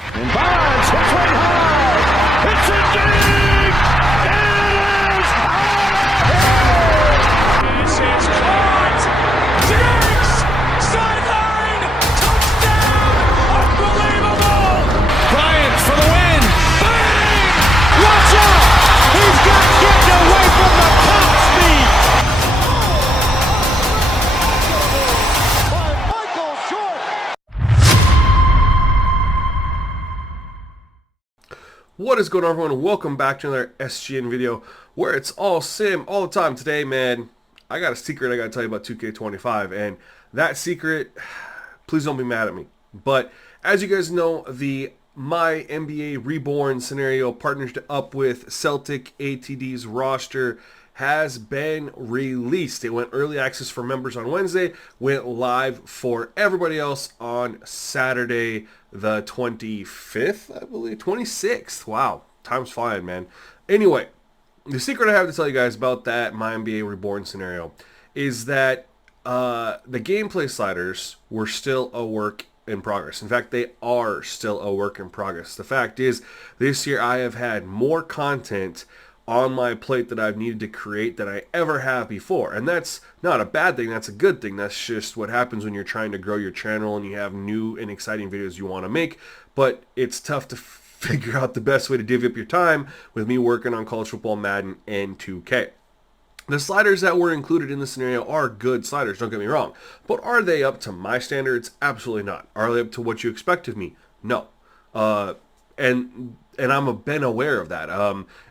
And Bonds hits one high. It's a dig. It is out of here. This is caught. Diggs. Sideline. Touchdown. Unbelievable. Bryant for the win. Bang. Watch out. He's got getting away from the top speed. What is going on, everyone? Welcome back to another SGN video where it's all sim all the time. Today, man, I got a secret I got to tell you about 2K25, and that secret, please don't be mad at me. But as you guys know, the My NBA Reborn scenario partnered up with Celtic ATD's roster has been released. It went early access for members on Wednesday, went live for everybody else on Saturday the 25th, I believe, 26th. Wow, time's flying, man. Anyway, the secret I have to tell you guys about that My NBA Reborn scenario is that the gameplay sliders were still a work in progress. In fact, they are still a work in progress. The fact is, this year I have had more content on my plate that I've needed to create than I ever have before. And that's not a bad thing, that's a good thing. That's just what happens when you're trying to grow your channel and you have new and exciting videos you want to make. But it's tough to figure out the best way to divvy up your time with me working on college football, Madden, and 2K. The sliders that were included in the scenario are good sliders, don't get me wrong. But are they up to my standards? Absolutely not. Are they up to what you expect of me? No. And I'm been aware of that.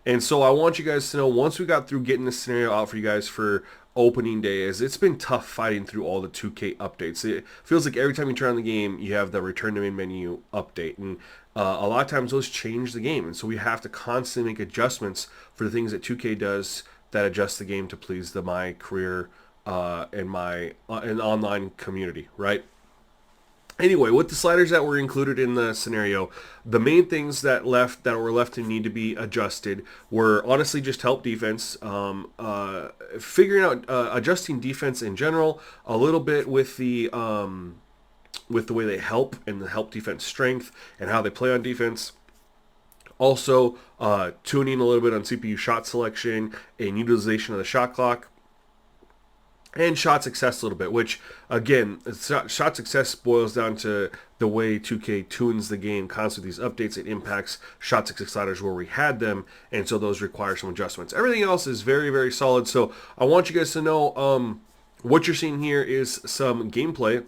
And so I want you guys to know, once we got through getting this scenario out for you guys for opening day, it's been tough fighting through all the 2K updates. It feels like every time you turn on the game, you have the return to main menu update. And a lot of times those change the game. And so we have to constantly make adjustments for the things that 2K does that adjust the game to please my career and my and online community, right? Anyway, with the sliders that were included in the scenario, the main things that were left to need to be adjusted were honestly just help defense, figuring out adjusting defense in general, a little bit with the way they help and the help defense strength and how they play on defense. Also, tuning a little bit on CPU shot selection and utilization of the shot clock. And shot success a little bit, which, again, shot success boils down to the way 2K tunes the game constantly with these updates. It impacts shot success sliders where we had them, and so those require some adjustments. Everything else is very, very solid, so I want you guys to know what you're seeing here is some gameplay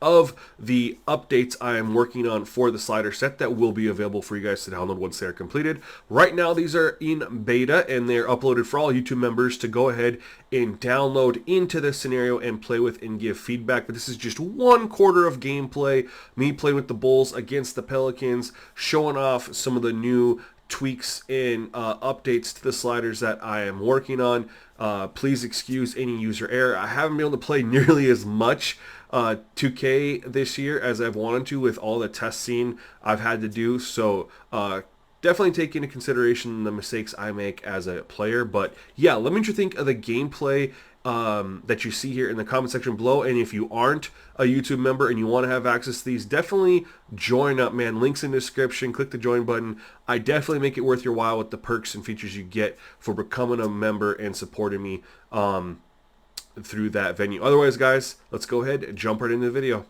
of the updates I am working on for the slider set that will be available for you guys to download once they are completed. Right now, these are in beta and they're uploaded for all YouTube members to go ahead and download into this scenario and play with and give feedback. But this is just 1/4 of gameplay, me playing with the Bulls against the Pelicans, showing off some of the new tweaks and updates to the sliders that I am working on. Please excuse any user error. I haven't been able to play nearly as much 2K this year as I've wanted to with all the testing I've had to do, so definitely take into consideration the mistakes I make as a player. But yeah, let me know what you think of the gameplay that you see here in the comment section below. And if you aren't a YouTube member and you want to have access to these, definitely join up, man. Links in the description. Click the join button. I definitely make it worth your while with the perks and features you get for becoming a member and supporting me through that venue. Otherwise, guys, let's go ahead and jump right into the video.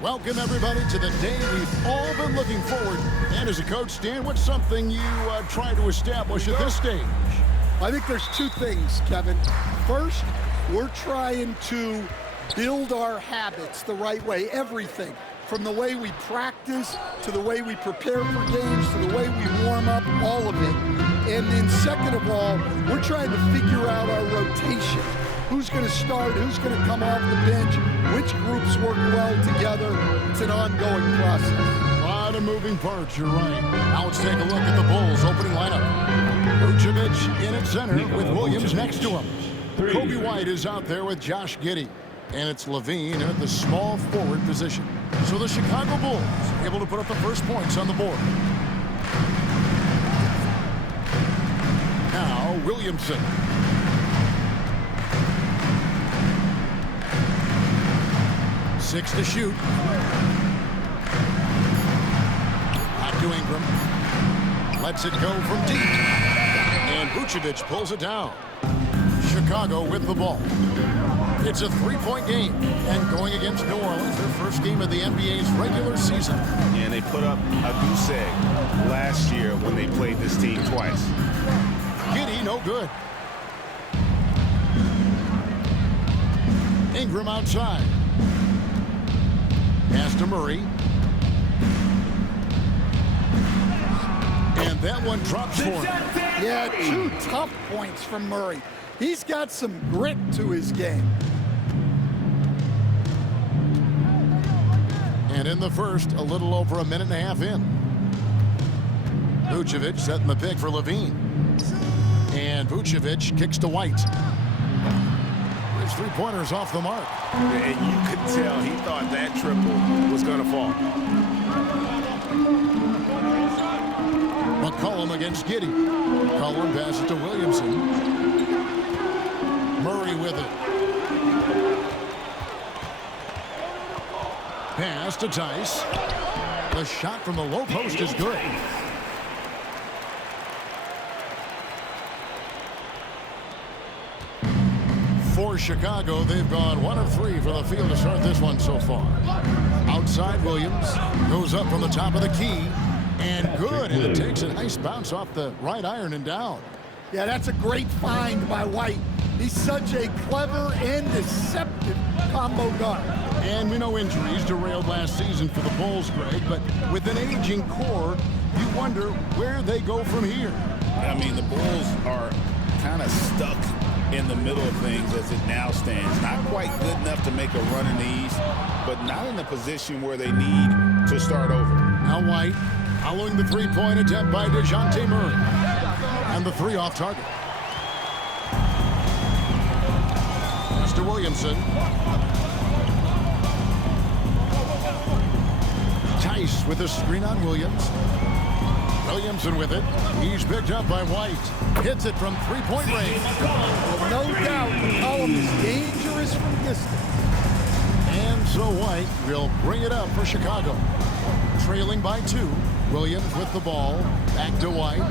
Welcome, everybody, to the day we've all been looking forward. And as a coach, Stan, what's something you try to establish at this stage? I think there's two things, Kevin. First, we're trying to build our habits the right way, everything. From the way we practice, to the way we prepare for games, to the way we warm up, all of it. And then second of all, we're trying to figure out our rotation. Who's going to start, who's going to come off the bench, which groups work well together. It's an ongoing process. A lot of moving parts, you're right. Now let's take a look at the Bulls' opening lineup. Vucevic in at center with Williams next to him. Kobe White is out there with Josh Giddey. And it's Levine at the small forward position. So the Chicago Bulls able to put up the first points on the board. Now Williamson. 6 to shoot. Back to Ingram. Lets it go from deep. And Vucevic pulls it down. Chicago with the ball. It's a 3-point game. And going against New Orleans, their first game of the NBA's regular season. And they put up a goose egg last year when they played this team twice. Giddey, no good. Ingram outside. Pass to Murray. And that one drops for him. Yeah, 2 tough points from Murray. He's got some grit to his game. And in the first, a little over a minute and a half in. Vucevic setting the pick for Levine. And Vucevic kicks to White. His 3-pointers off the mark. And you could tell he thought that triple was going to fall. McCollum against Giddey. McCollum passes to Williamson. Murray with it. Pass to Tice. The shot from the low post is good. For Chicago, they've gone 1 of 3 from the field to start this one so far. Outside, Williams goes up from the top of the key. And good, and it takes a nice bounce off the right iron and down. Yeah, that's a great find by White. He's such a clever and deceptive combo guard. And we know injuries derailed last season for the Bulls, Greg, but with an aging core, you wonder where they go from here. I mean, the Bulls are kind of stuck in the middle of things as it now stands. Not quite good enough to make a run in the East, but not in a position where they need to start over. Now White following the 3-point attempt by DeJounte Murray. And the 3 off target. Mr. Williamson. Tice with a screen on Williams. Williamson with it. He's picked up by White. Hits it from 3-point range. No doubt, McCollum is dangerous from distance. And so White will bring it up for Chicago. Trailing by 2. Williams with the ball. Back to White.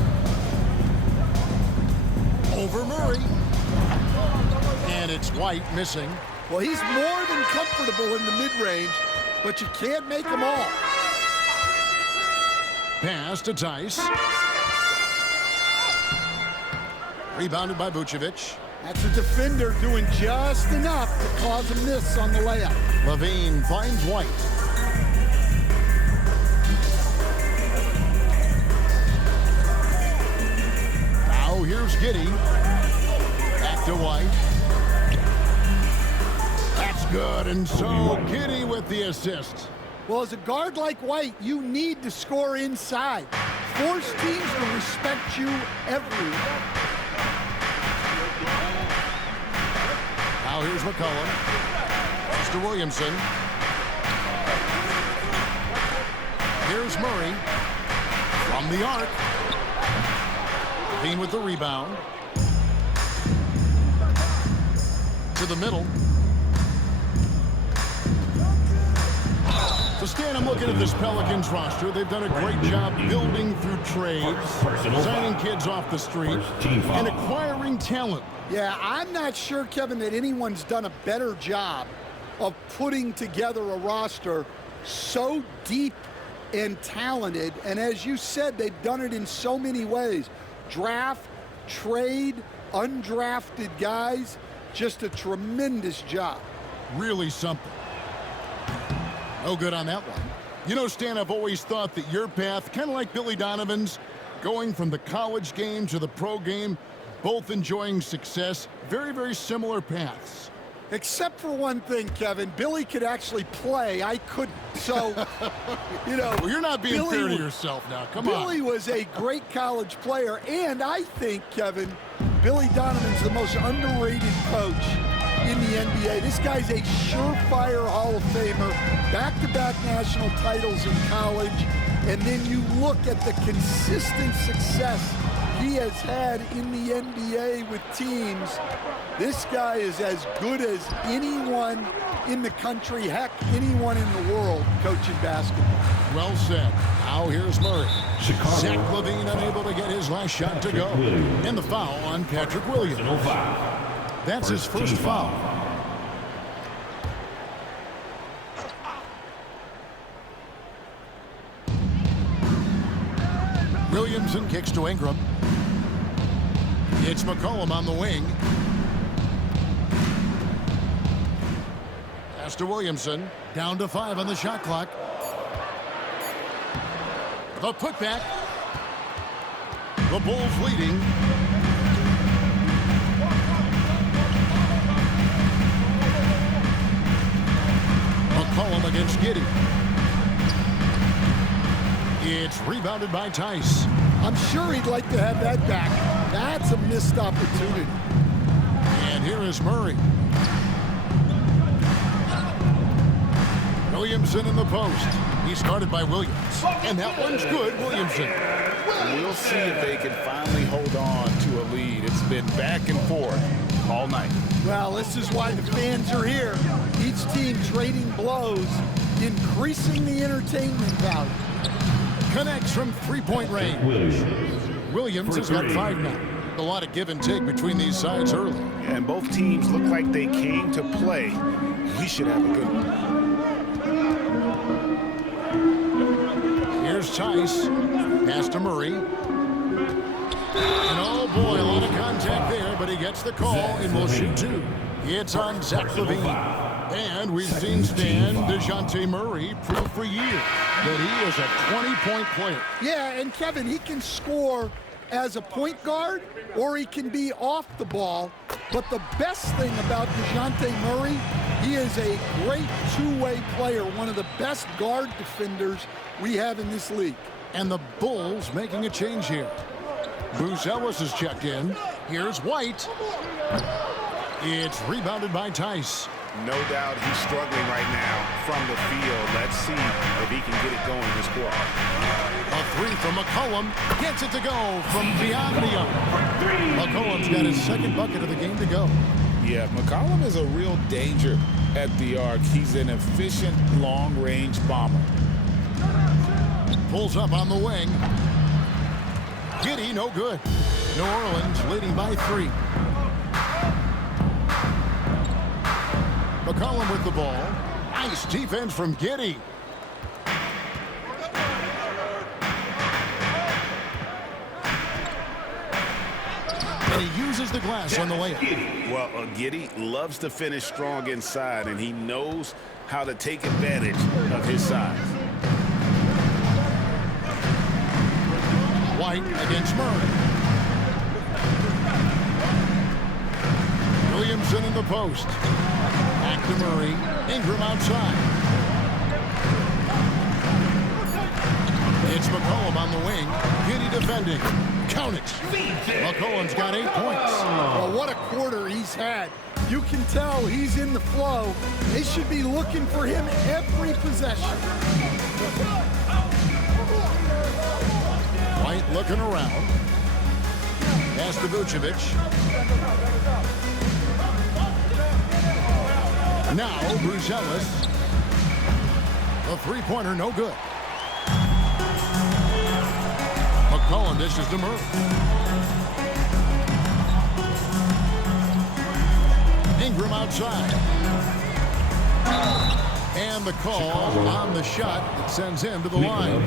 Over Murray. And it's White missing. Well, he's more than comfortable in the mid-range, but you can't make them all. Pass to Tice. Rebounded by Vucevic. That's a defender doing just enough to cause a miss on the layup. Levine finds White. Now here's Giddey. Back to White. That's good, and so Giddey with the assist. Well, as a guard like White, you need to score inside. Force teams to respect you everywhere. Now here's McCollum. Mr. Williamson. Here's Murray. From the arc. Levine with the rebound. To the middle. So, Stan, I'm looking at this Pelicans roster. They've done a great job building through trades, signing kids off the street, and acquiring talent. Yeah, I'm not sure, Kevin, that anyone's done a better job of putting together a roster so deep and talented. And as you said, they've done it in so many ways. Draft, trade, undrafted guys. Just a tremendous job. Really something. No good on that one. You know, Stan, I've always thought that your path, kind of like Billy Donovan's, going from the college game to the pro game, both enjoying success, very, very similar paths. Except for one thing, Kevin. Billy could actually play. I couldn't. So, you know. Well, you're not being fair to yourself now. Come on. Billy was a great college player. And I think, Kevin, Billy Donovan's the most underrated coach in the NBA. This guy's a surefire Hall of Famer. Back-to-back national titles in college. And then you look at the consistent success he has had in the NBA with teams, this guy is as good as anyone in the country, heck, anyone in the world coaching basketball. Well said. Now here's Murray. Chicago. Zach LaVine unable to get his last shot to go. And the foul on Patrick Williams. That's his first foul. Williamson kicks to Ingram. It's McCollum on the wing. Pass to Williamson. Down to 5 on the shot clock. The putback. The Bulls leading. McCollum against Giddey. It's rebounded by Tice. I'm sure he'd like to have that back. That's a missed opportunity. And here is Murray. Williamson in the post. He's guarded by Williams. And that one's good, Williamson. We'll see if they can finally hold on to a lead. It's been back and forth all night. Well, this is why the fans are here. Each team trading blows, increasing the entertainment value. Connects from three-point range. Williams has got 5 now. A lot of give and take between these sides early. And both teams look like they came to play. We should have a good one. Here's Tice. Pass to Murray. And oh boy, a lot of contact there, but he gets the call and will shoot 2. It's on Zach LaVine. And we've seen Stan DeJounte Murray prove for years that he is a 20-point player. Yeah, and Kevin, he can score as a point guard or he can be off the ball. But the best thing about DeJounte Murray, he is a great two-way player, one of the best guard defenders we have in this league. And the Bulls making a change here. Bruce Ellis has checked in. Here's White. It's rebounded by Tice. No doubt he's struggling right now from the field. Let's see if he can get it going this quarter. A 3 from McCollum. Gets it to go from beyond the arc. McCollum's got his second bucket of the game to go. Yeah, McCollum is a real danger at the arc. He's an efficient long-range bomber. Pulls up on the wing. Giddey, no good. New Orleans leading by 3. McCollum with the ball. Nice defense from Giddey. And he uses the glass on the layup. Well, Giddey loves to finish strong inside, and he knows how to take advantage of his size. White against Murray. Williamson in the post. Back to Murray. Ingram outside. It's McCollum on the wing. Giddey defending. Count it. McCollum's got 8 points. Well, what a quarter he's had. You can tell he's in the flow. They should be looking for him every possession. White looking around. Pass to Vucevic. Now, Bruce Ellis. A three-pointer, no good. McCollum dishes to Murray. Ingram outside. And the call on the shot that sends him to the line.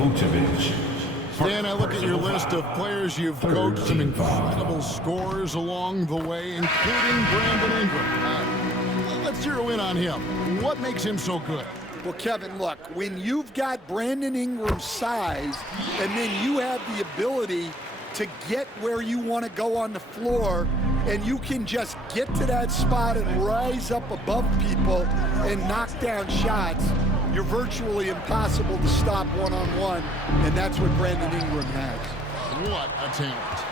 Dan, I look at your list of players you've coached, some incredible scores along the way, including Brandon Ingram. Let's zero in on him. What makes him so good? Well, Kevin, look, when you've got Brandon Ingram's size and then you have the ability to get where you want to go on the floor and you can just get to that spot and rise up above people and knock down shots, you're virtually impossible to stop one-on-one, and that's what Brandon Ingram has. What a talent.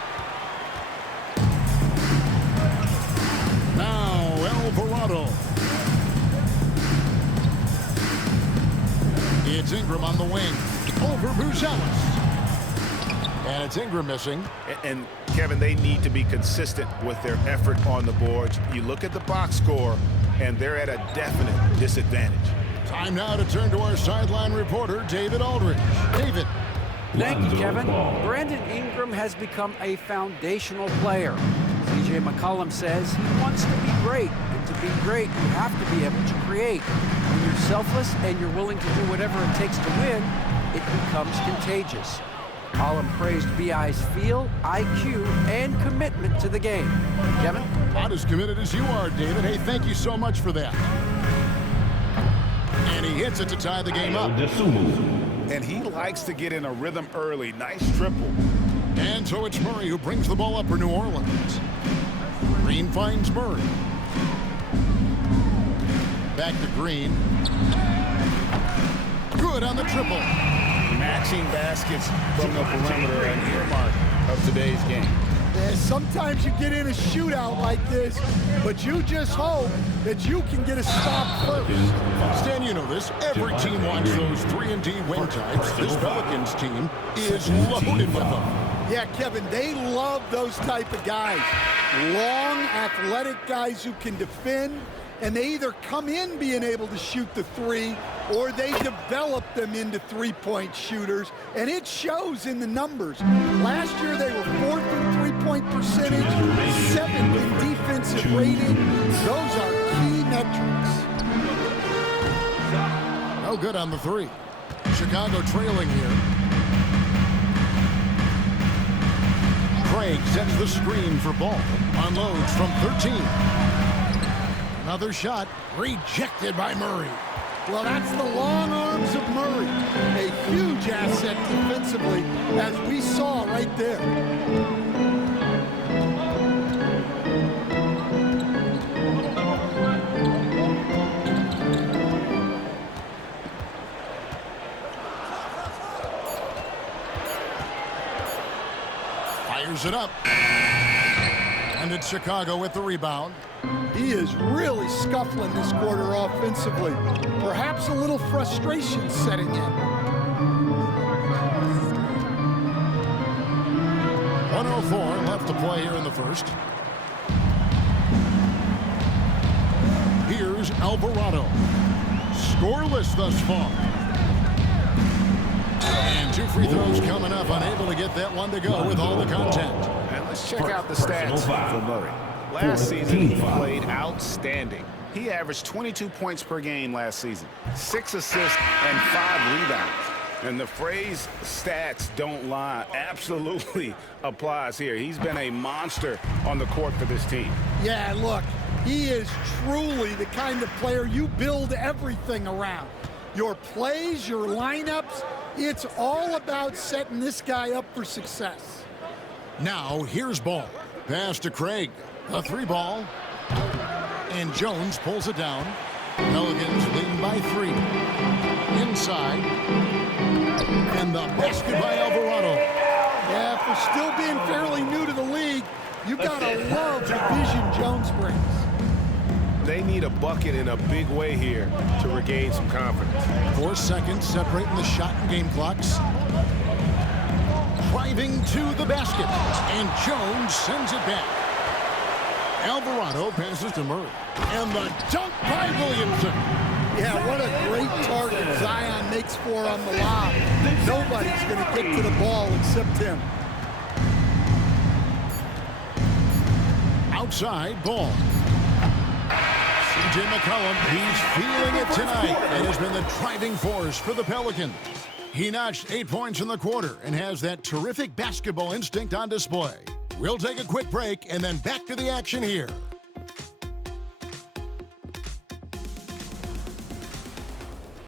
Now, Alvarado. It's Ingram on the wing. Over Bruce Ellis. And it's Ingram missing. And Kevin, they need to be consistent with their effort on the boards. You look at the box score, and they're at a definite disadvantage. Time now to turn to our sideline reporter, David Aldridge. David. Thank you, Kevin. Brandon Ingram has become a foundational player. CJ McCollum says he wants to be great, and to be great, you have to be able to create. When you're selfless and you're willing to do whatever it takes to win, it becomes contagious. McCollum praised BI's feel, IQ, and commitment to the game. Kevin? Not as committed as you are, David. Hey, thank you so much for that. And he hits it to tie the game up. And he likes to get in a rhythm early. Nice triple. And so it's Murray who brings the ball up for New Orleans. Green finds Murray. Back to Green. Good on the triple. Matching baskets from the perimeter, an earmark of today's game. Yeah, sometimes you get in a shootout like this, but you just hope that you can get a stop first. Stan, you know this. Every team wants those 3-and-D wing types. This Pelicans team is loaded with them. Yeah, Kevin, they love those type of guys. Long, athletic guys who can defend, and they either come in being able to shoot the three, or they develop them into three-point shooters, and it shows in the numbers. Last year, they were 4th in three-point percentage, 7th in defensive rating. Those are key metrics. No good on the three. Chicago trailing here. Craig sets the screen for Ball. Unloads from 13. Another shot rejected by Murray. Well, that's the long arms of Murray. A huge asset defensively, as we saw right there. Fires it up. And it's Chicago with the rebound. He is really scuffling this quarter offensively. Perhaps a little frustration setting in. 104 left to play here in the first. Here's Alvarado. Scoreless thus far. And 2 free throws coming up. Unable to get that one to go with all the content. And let's check out the stats for Murray. Last season, he played outstanding. He averaged 22 points per game last season, 6 assists and 5 rebounds. And the phrase stats don't lie absolutely applies here. He's been a monster on the court for this team. Yeah, look, he is truly the kind of player you build everything around. Your plays, your lineups, it's all about setting this guy up for success. Now, here's Ball. Pass to Craig. A 3-ball. And Jones pulls it down. Pelicans lead by 3. Inside. And the basket by Alvarado. Yeah, for still being fairly new to the league, you gotta love the vision Jones brings. They need a bucket in a big way here to regain some confidence. 4 seconds separating the shot and game clocks. Driving to the basket. And Jones sends it back. Alvarado passes to Murray. And the dunk by Williamson. Yeah, what a great target Zion makes for on the lob. Nobody's going to get to the ball except him. Outside, Ball. CJ McCollum, he's feeling it tonight and has been the driving force for the Pelicans. He notched 8 points in the quarter and has that terrific basketball instinct on display. We'll take a quick break and then back to the action here